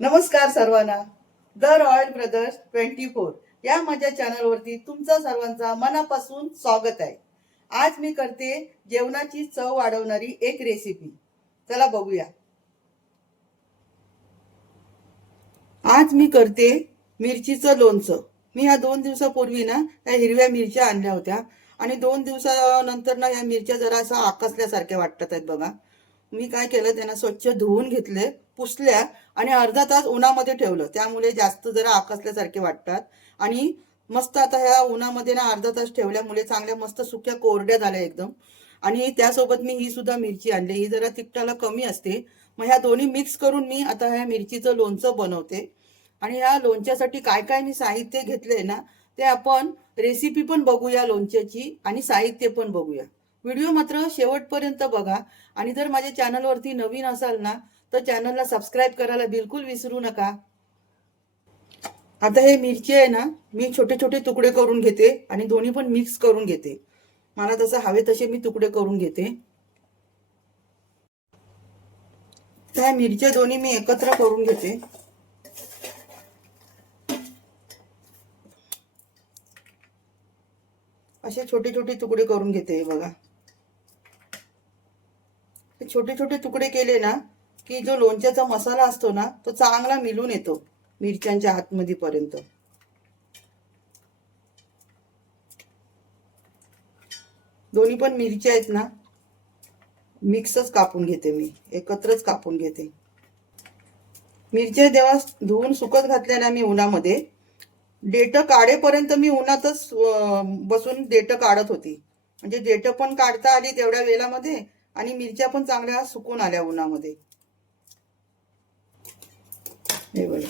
नमस्कार सर्वांना. The royal brothers 24 या माझ्या चॅनलवरती तुमचा सर्वांचा मनापासून स्वागत आहे. आज मी करते जेवणाची चव वाढवणारी एक रेसिपी. चला बघूया. आज मी करते मिरचीचं लोणचं. मी ह्या 2 दिवसापूर्वी ना त्या हिरव्या मिरच्या आणल्या होत्या आणि 2 दिवसानंतर ना या मिरच्या जरा असं आकसल्यासारख्या वाटतात आहेत बघा. मी काय केलं, त्यांना स्वच्छ धुवून घेतले, पुसल्या आणि अर्धा तास उन्हामध्ये ठेवलं. त्यामुळे जास्त जरा आकसल्यासारखे वाटतात आणि मस्त आता ह्या उन्हामध्ये ना अर्धा तास ठेवल्यामुळे चांगल्या मस्त सुक्या कोरड्या झाल्या एकदम. आणि त्यासोबत मी ही सुद्धा मिरची आणली. ही जरा तिखटाला कमी असते. मग ह्या दोन्ही मिक्स करून मी आता ह्या मिरचीचं लोणचं बनवते. आणि ह्या लोणच्यासाठी काय काय मी साहित्य घेतलंय ना, ते आपण रेसिपी पण बघूया लोणच्याची आणि साहित्य पण बघूया. व्हिडिओ मात्र शेवटपर्यंत बघा. आणि जर माझ्या चॅनलवरती नवीन असाल ना, तर चॅनलला सबस्क्राईब करायला बिलकुल विसरू नका. आता हे मिरची आहे ना, मी छोटे छोटे तुकडे करून घेते आणि दोन्ही पण मिक्स करून घेते. मला तसं हवे तसे मी तुकडे करून घेते. त्या मिरच्या दोन्ही मी एकत्र करून घेते. असे छोटे छोटे तुकडे करून घेते बघा. छोटे छोटे तुकडे केले ना की जो लोणच्याचा मसाला असतो ना, तो चांगला मिळून येतो मिरच्यांच्या आतमध्ये पर्यंत. दोन्ही पण मिरच्या आहेत ना, मिक्सच कापून घेते मी, एकत्रच कापून घेते. मिरच्या जेव्हा धुवून सुकत घातल्या ना मी उन्हामध्ये, देठ काढेपर्यंत मी उन्हातच बसून देठ काढत होती. म्हणजे देठ पण काढता आली तेवढ्या वेळामध्ये आणि मिरच्या पण चांगल्या सुकून आल्या उन्हामध्ये. हे बघा,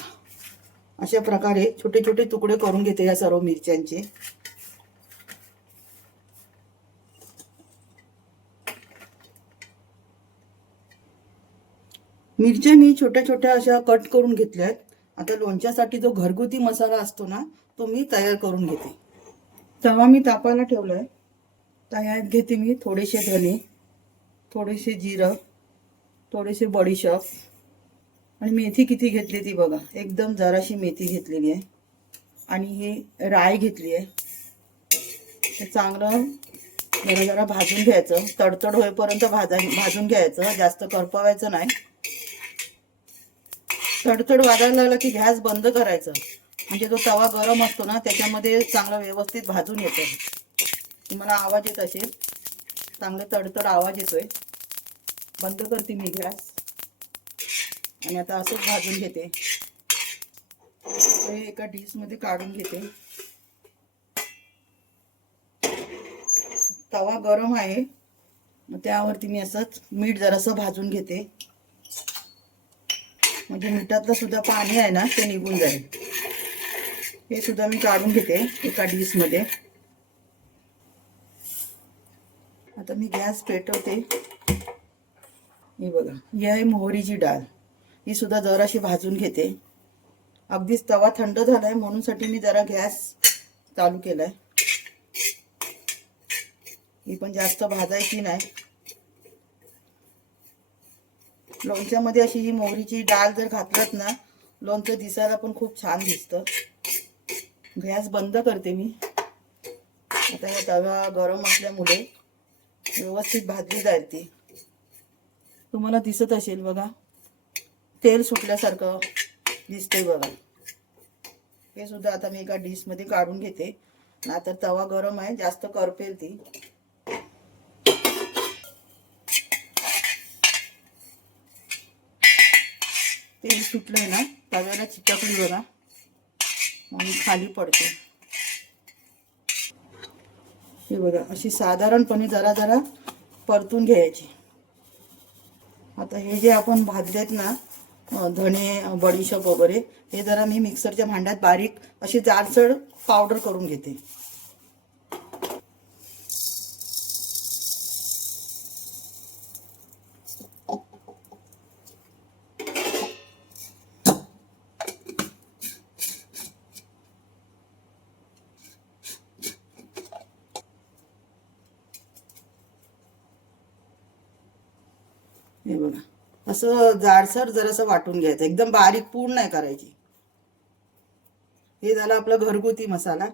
अशा प्रकारे छोटे छोटे तुकडे करून घेते या सर्व मिरच्यांचे. मिरच्या मी छोट्या छोट्या अशा कट करून घेतल्यात. आता लोणच्यासाठी जो घरगुती मसाला असतो ना, तो मी तयार करून घेते. तवा मी तापायला ठेवलाय. त्यात घेते मी थोडेसे धने, थोडेसे जिरं, थोडेसे बडीशेप आणि मेथी किती घेतली ती बघा, एकदम जराशी मेथी घेतलेली आहे. आणि ही राई घेतली आहे. ते चांगलं जरा जरा भाजून घ्यायचं, तडतड होईपर्यंत भाजून घ्यायचं, जास्त करपवायचं नाही. तडतड वाजायला लागला की गॅस बंद करायचं, म्हणजे जो तवा गरम असतो ना त्याच्यामध्ये चांगलं व्यवस्थित भाजून येतं. तुम्हाला आवाज येत असेल, चांगले तडतड आवाज येतोय. बंद करते मी गॅस आणि आता असंच भाजून घेते. हे एका डिशमध्ये काढून घेते. तवा गरम आहे, मग त्यावरती मी असंच मीठ जरासं भाजून घेते, म्हणजे मिठातलं सुद्धा पाणी आहे ना ते निघून जाईल. हे सुद्धा मी काढून घेते एका डिशमध्ये. आता मी गॅस पेटवते. हे बघा, ही आहे मोहरीची डाळ. ही सुद्धा जराशी भाजून घेते. अगदीच तवा थंड झालाय म्हणून साठी मी जरा गॅस चालू केलाय. ही पण जास्त भाजायची नाही. लोणच्यामध्ये अशी ही मोहरीची डाळ जर घातलात ना, लोणचं दिसायला पण खूप छान दिसतं. गॅस बंद करते मी. आता या तवा गरम असल्यामुळे व्यवस्थित भाजली जाईल ती. तुम्हाला दिसत असेल बघा, तेल सुटल्यासारखं दिसतंय बघा. हे सुद्धा आता मी एका डिशमध्ये काढून घेते, नाहीतर तवा गरम आहे, जास्त करपेल ती. तेल सुटलंय ना, तव्याला चिटकली बघा आणि खाली पडते. हे बघा, अशी साधारणपणे जरा जरा परतून घ्यायची. आता हे जे आपण भाजलेत ना धने, बडीशेप वगैरे, हे जरा मी मिक्सरच्या भांड्यात बारीक अशी जाडसर पावडर करून घेते. हे बघा, असं जाडसर जरासं वाटून घ्यायचं, एकदम बारीक पूड नाही करायची. हे झालं आपला घरगुती मसाला.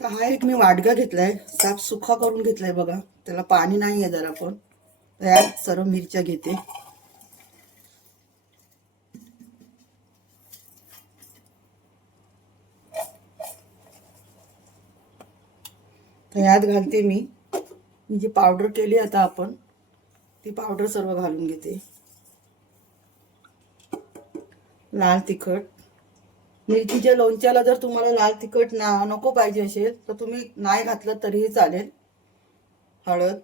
तर हा एक मी वाडगा घेतलाय, साफ सुखा करून घेतलाय बघा. त्याला पाणी नाही आहे जरा पण. यात सर्व मिरच्या घेते. तर यात घालते मी जी पावडर केली आता आपण, ती पावडर सर्व घालून घेते. लाल तिखट. मिरचीच्या लोणच्याला जर तुम्हाला लाल तिखट नको पाहिजे असेल तर तुम्ही नाही घातलं तरीही चालेल. हळद.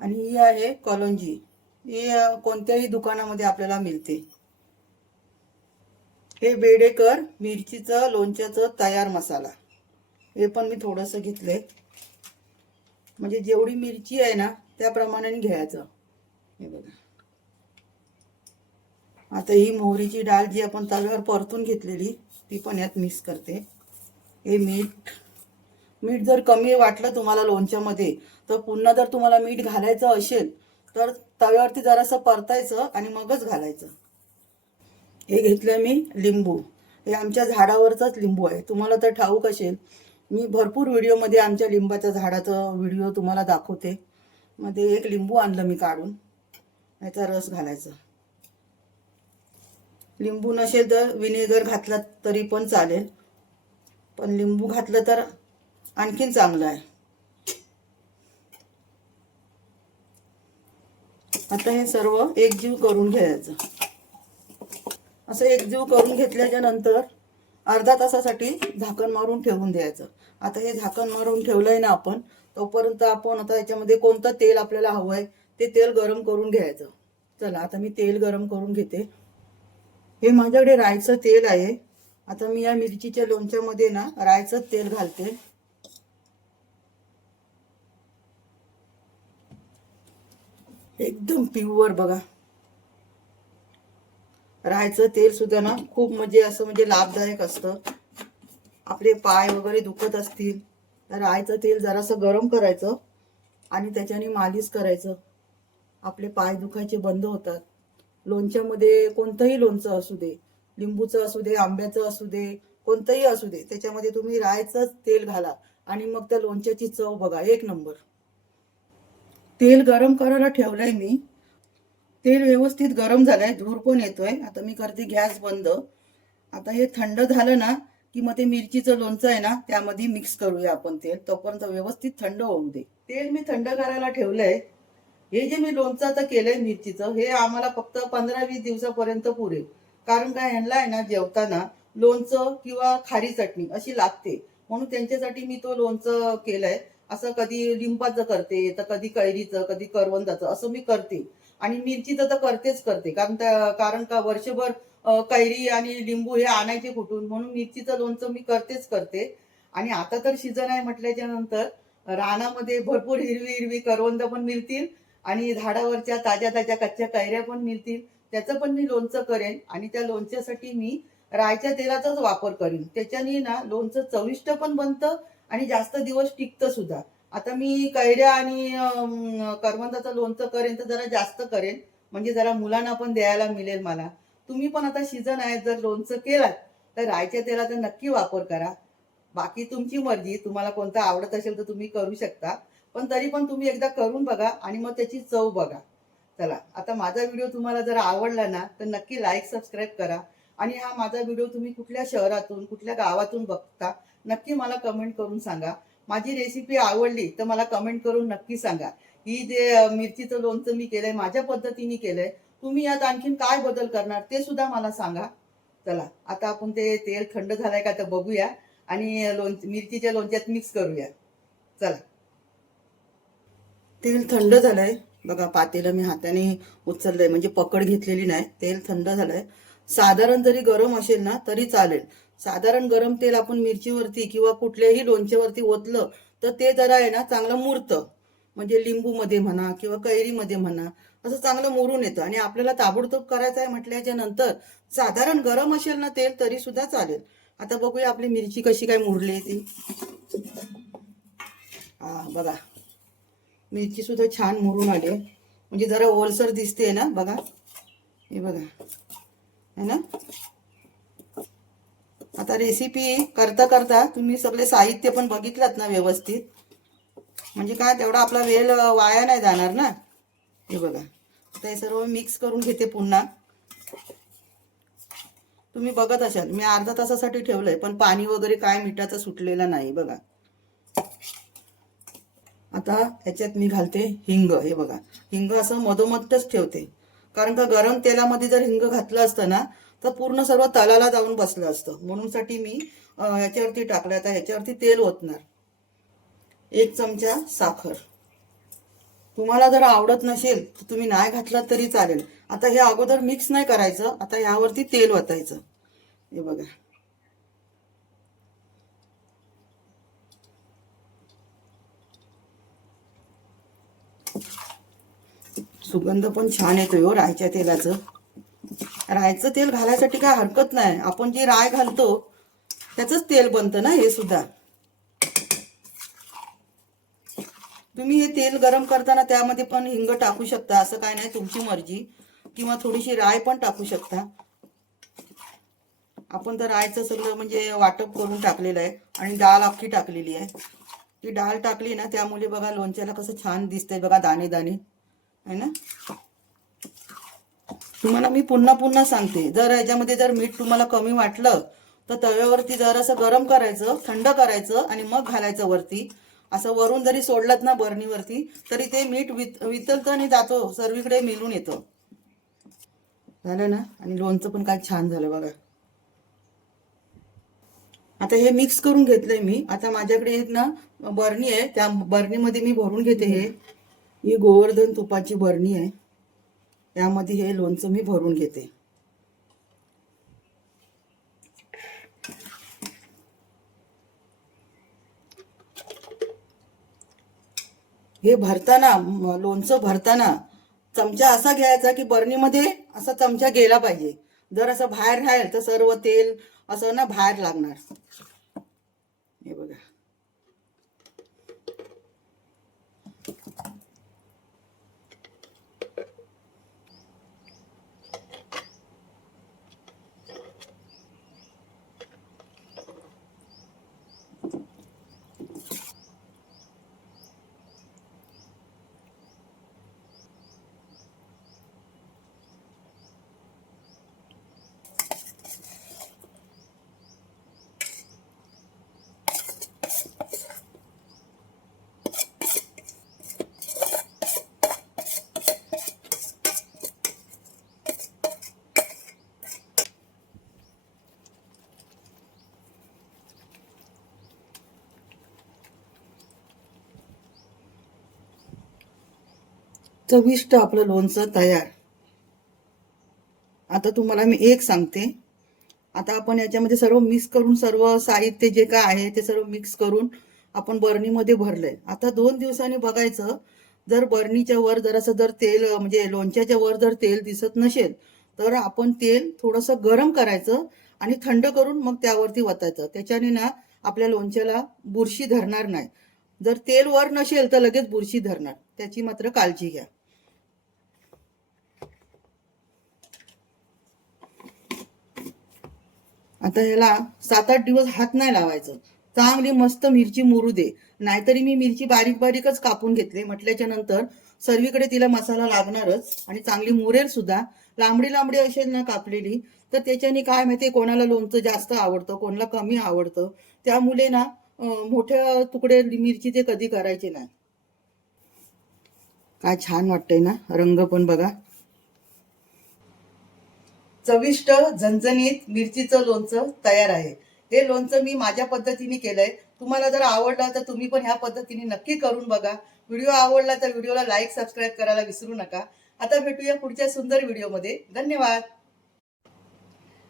आणि ही आहे कलोंजी. ही कोणत्याही दुकानामध्ये आपल्याला मिळते. हे बेडेकर मिरचीचं लोणच्याचं तयार मसाला. हे पण मी थोडंसं घेतलंय. म्हणजे जेवढी मिरची आहे ना त्या प्रमाणाने घ्यायचं. हे बघा. आता ही मोहरीची डाळ जी आपण तव्यावर परतून घेतलेली ती पण यात मिक्स करते. हे मीठ जर कमी वाटलं तुम्हाला लोणच्यामध्ये तर पुन्हा जर तुम्हाला मीठ घालायचं असेल तर तव्यावरती जरासं परतायचं आणि मगच घालायचं. हे घेतलं मी लिंबू. हे आमच्या झाडावरचाच लिंबू आहे. तुम्हाला तर ठाऊक असेल, मी भरपूर व्हिडिओमध्ये आमच्या लिंबाच्या झाडाचं व्हिडिओ तुम्हाला दाखवते. मध्ये एक लिंबू आणलं मी काढून, याचा रस घालायचा. लिंबू नसेल तर विनेगर घातला तरी पण चालेल, पण लिंबू घातलं तर आणखीन चांगलं आहे. आता हे सर्व एकजीव करून घ्यायचं. असं एकजीव करून घेतल्याच्या नंतर अर्धा तासासाठी झाकण मारून ठेवून द्यायचं. आता हे झाकण मारून ठेवलंय ना आपण, तोपर्यंत आपण आता याच्यामध्ये कोणतं तेल आपल्याला हवं आहे ते तेल गरम करून घ्यायचं. चला आता मी तेल गरम करून घेते. हे माझ्याकडे राईचं तेल आहे. आता मी या मिरचीच्या लोणच्यामध्ये ना राईचं तेल घालते. एकदम प्युअर बघा. राईचं तेल सुद्धा ना खूप म्हणजे लाभदायक असतं. आपले पाय वगैरे दुखत असतील तर राईचं तेल जरासं गरम करायचं आणि त्याच्याने मालिश करायचं. आपले पाय दुखायचे बंद होतात. लोणच्यामध्ये कोणतंही लोणचं असू दे, लिंबूचं असू दे, आंब्याचं असू दे, कोणतंही असू दे, त्याच्यामध्ये तुम्ही राईचं तेल घाला आणि मग त्या लोणच्याची चव बघा, एक नंबर. तेल गरम करायला ठेवलंय मी. तेल व्यवस्थित गरम झालंय, धूर पण येतोय. आता मी करते गॅस बंद. आता हे थंड झालं ना की मग ते मिरचीचं लोणचं आहे ना त्यामध्ये मिक्स करूया आपण तेल. तोपर्यंत व्यवस्थित थंड होऊ दे. तेल मी थंड करायला ठेवलंय. हे जे मी लोणचं आता केलंय मिरचीचं, हे आम्हाला फक्त 15-20 दिवसापर्यंत पुरेल. कारण काय, ह्यांना आहे ना जेवताना लोणचं किंवा खारी चटणी अशी लागते, म्हणून त्यांच्यासाठी मी तो लोणचं केलंय. असं कधी लिंबाचं करते, तर कधी कैरीचं, कधी करवंदाचं असं मी करते. आणि मिरचीचं तर करतेच करते, कारण का वर्षभर कैरी आणि लिंबू हे आणायचे कुठून, म्हणून मिरचीचं लोणचं मी करतेच करते. आणि आता तर सीझन आहे म्हटल्याच्या नंतर रानामध्ये भरपूर हिरवी हिरवी करवंद पण मिळतील आणि झाडावरच्या ताज्या ताज्या कच्च्या कैऱ्या पण मिळतील. त्याचं पण मी लोणचं करेन आणि त्या लोणच्यासाठी मी रायच्या तेलाचाच वापर करीन. त्याच्याने ना लोणचं चविष्ट पण बनतं आणि जास्त दिवस टिकतं सुद्धा. आता मी कैऱ्या आणि करवंदाचं लोणचं करेन तर जरा जास्त करेन, म्हणजे जरा मुलांना पण द्यायला मिळेल मला. तुम्ही पण आता सीझन आहे, जर लोणचं केलात तर रायच्या तेलाचा नक्की वापर करा. बाकी तुमची मर्जी, तुम्हाला कोणतं आवडत असेल तर तुम्ही करू शकता, पण तरी पण तुम्ही एकदा करून बघा आणि मग त्याची चव बघा. चला, आता माझा व्हिडिओ तुम्हाला जर आवडला ना तर नक्की लाईक सबस्क्राईब करा. आणि हा माझा व्हिडिओ तुम्ही कुठल्या शहरातून कुठल्या गावातून बघता नक्की मला कमेंट करून सांगा. माझी रेसिपी आवडली तर मला कमेंट करून नक्की सांगा. ही जे मिरचीचं लोणचं मी केलंय माझ्या पद्धतीने केलंय, तुम्ही यात आणखीन काय बदल करणार ते सुद्धा मला सांगा. चला आता आपण ते तेल थंड झालंय का तर बघूया आणि मिरचीच्या लोणच्यात मिक्स करूया. चला. तेल थंड झालंय बघा. पातेलं मी हाताने उचललंय, म्हणजे पकड घेतलेली नाही. तेल थंड झालंय. साधारण जरी गरम असेल ना तरी चालेल. साधारण गरम तेल आपण मिरचीवरती किंवा कुठल्याही लोणच्यावरती ओतलं तर ते जरा आहे ना चांगलं मुरतं. म्हणजे लिंबूमध्ये म्हणा किंवा कैरीमध्ये म्हणा असं चांगलं मुरून येतं. आणि आपल्याला ताबडतोब करायचं आहे म्हटल्याच्या नंतर साधारण गरम असेल ना तेल तरी सुद्धा चालेल. आता बघूया आपली मिरची कशी काय मुरली ती. बघा, मिरची सुद्धा छान मुरून आली. म्हणजे जरा ओलसर दिसते ना, बघा हे बघा, है ना. आता रेसिपी करता करता तुम्ही सगळे साहित्य पण बघितलात ना व्यवस्थित, म्हणजे काय तेवढा आपला वेळ वाया नाही जाणार ना. हे बघा, आता हे सर्व मिक्स करून घेते पुन्हा. तुम्ही बघत असाल मी अर्धा तासासाठी ठेवलंय, पण पाणी वगैरे काय मिठाचं सुटलेलं नाही बघा. आता ह्याच्यात मी घालते हिंग. हे बघा, हिंग असं मधोमधच ठेवते, कारण का गरम तेलामध्ये जर हिंग घातलं असतं ना तर पूर्ण सर्व तलाला जाऊन बसलं असतं, म्हणून साठी मी ह्याच्यावरती टाकलं. आता ह्याच्यावरती तेल ओतणार. 1 चमचा साखर. तुम्हाला जर आवडत नसेल तर तुम्ही नाही घातलात तरी चालेल. आता हे अगोदर मिक्स नाही करायचं, आता ह्यावरती तेल ओतायचं. हे बघा, सुगंध पण छान येतोय हो रायच्या तेलाचं. रायचं तेल घालायसाठी काय हरकत नाही, आपण जी राय घालतो त्याचंच तेल बनतं ना हे सुद्धा. तुम्ही हे तेल गरम करताना त्यामध्ये पण हिंग टाकू शकता, असं काय नाही, तुमची मर्जी. किंवा थोडीशी राय पण टाकू शकता. आपण तर रायचं सगळं म्हणजे वाटप करून टाकलेलं आहे आणि डाळ अख्खी टाकलेली आहे. ती डाळ टाकली ना त्यामुळे बघा लोणच्याला कसं छान दिसतंय बघा, दाणे दाणे, है ना. तुम्हाला मी पुन्हा पुन्हा सांगते, जर याच्यामध्ये जर मीठ तुम्हाला कमी वाटलं तर तव्यावरती जरासं गरम करायचं, थंड करायचं आणि मग घालायचं वरती. असं वरून जरी सोडलात ना बरणीवरती तरी ते मीठ वितळतं आणि जातो, सर्वीकडे मिळून येतं. झालं ना. आणि लोणचं पण काय छान झालं बघा. आता हे मिक्स करून घेतलंय मी. आता माझ्याकडे एक ना बरणी आहे, त्या बरणीमध्ये मी भरून घेते. ही गोवर्धन तुपाची बरणी आहे, त्यामध्ये हे लोणचं मी भरून घेते. हे भरताना, लोणचं भरताना चमचा असा घ्यायचा की बरणीमध्ये असा चमचा गेला पाहिजे. जर असं बाहेर राहील तर सर्व तेल असं ना बाहेर लागणार. हे बघा, चविष्ट आपलं लोणचं तयार. आता तुम्हाला मी एक सांगते. आता आपण याच्यामध्ये सर्व मिक्स करून, सर्व साहित्य जे काय आहे ते सर्व मिक्स करून आपण बरणीमध्ये भरलंय. आता 2 दिवसांनी बघायचं, जर बरणीच्या वर जरासं जर तेल म्हणजे लोणच्याच्या वर जर तेल दिसत नसेल तर आपण तेल थोडंसं गरम करायचं आणि थंड करून मग त्यावरती वतायचं. त्याच्याने ना आपल्या लोणच्याला बुरशी धरणार नाही. जर तेल वर नसेल तर लगेच बुरशी धरणार, त्याची मात्र काळजी घ्या. आता ह्याला 7-8 दिवस हात नाही लावायचं. चांगली मस्त मिरची मुरू दे. नाहीतरी मी मिरची बारीक बारीकच कापून घेतली, म्हटल्याच्या नंतर सर्वीकडे तिला मसाला लागणारच आणि चांगली मुरेल सुद्धा. लांबडी लांबडी असेल ना कापलेली तर त्याच्याने काय माहिती, कोणाला लोणचं जास्त आवडतं, कोणाला कमी आवडतं. त्यामुळे ना मोठ्या तुकडे मिरची ते कधी करायचे नाही. काय छान वाटतंय ना, रंग पण बघा. चविष्ट झणझणीत मिरचीचं लोणचं तयार आहे. हे लोणचं मी माझ्या पद्धतीने केलंय. तुम्हाला जर आवडलं तर तुम्ही पण ह्या पद्धतीने नक्की करून बघा. व्हिडिओ आवडला तर व्हिडिओला लाईक, सबस्क्राईब करायला विसरू नका. आता भेटूया पुढच्या सुंदर व्हिडिओमध्ये. धन्यवाद.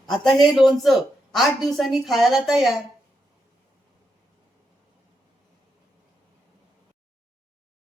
आता हे लोणचं 8 दिवसांनी खायला तयार.